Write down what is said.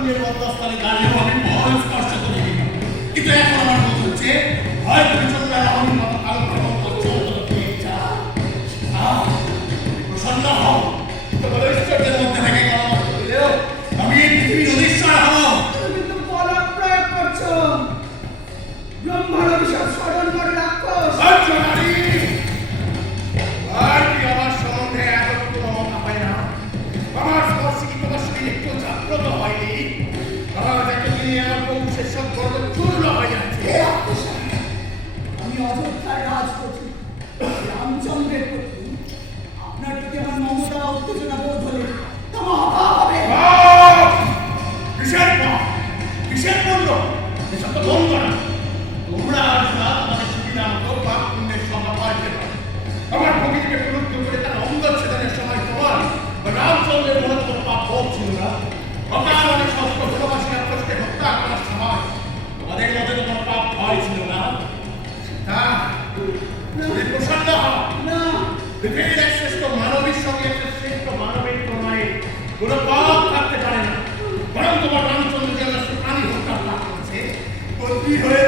পুণ্যের বদ্ধস্থলে দাঁড়িয়েও আমি মহল স্পর্শ করিনি, কিন্তু এখন আমার বোধ হচ্ছে হয় তুমি চন্দ্রের রমণীর মতো কালো ভ্রমণ করছো, প্রসন্ন হও। তোমার ঐশ্বর্যের মধ্যে থেকে পরামর্শ দিলেও আমি এই পৃথিবীর অধীশ্বর হব। তুমি কিন্তু বল প্রয়োগ করছো। ব্রহ্মার অভিশাপ স্মরণ করে রাক্ষস। নারী আর কি আমার সম্বন্ধে এতটুকু মমতা হয় না? আমার স্পর্শে কি তোমার শরীর একটু জাগ্রত হয়নি? আজ এতদিনে আমার বংশের সব গর্ব চূর্ণ হয়ে যাচ্ছে। আমি অযোধ্যার রাজপতি রামচন্দ্রের প্রতি আপনার প্রতি আমার মমতা উত্তেজনা বোধ হলে তা মহাপাপ হবে। কিসের পাপ? কিসের পুণ্য? এসব তো বন্ধ না। তোমরা আজ রাত আমাদের সুবিধা মতো পাপ পুণ্যের সংজ্ঞা পাইতে পারো। আমার প্রকৃতিকে প্রলুব্ধ করে তার অঙ্গ ছেদনের সময় তোমার রামচন্দ্রের মনে কোনো পাপ হোক ছিল না। অকারণে শস্ত্র ভালোবাসী রাক্ষসকে হত্যা করার সময় তোমাদের মধ্যে তো কোনো পাপ ভয় ছিল না। সীতা, তুমি প্রসন্ন হও না, পৃথিবীর এক শ্রেষ্ঠ মানবীর সঙ্গে একটা শ্রেষ্ঠ মানবের প্রণয়ে কোনো পাপ থাকতে পারে না। বরং তোমার রামচন্দ্র যে প্রাণী হত্যা করেছে, বন্দী হয়ে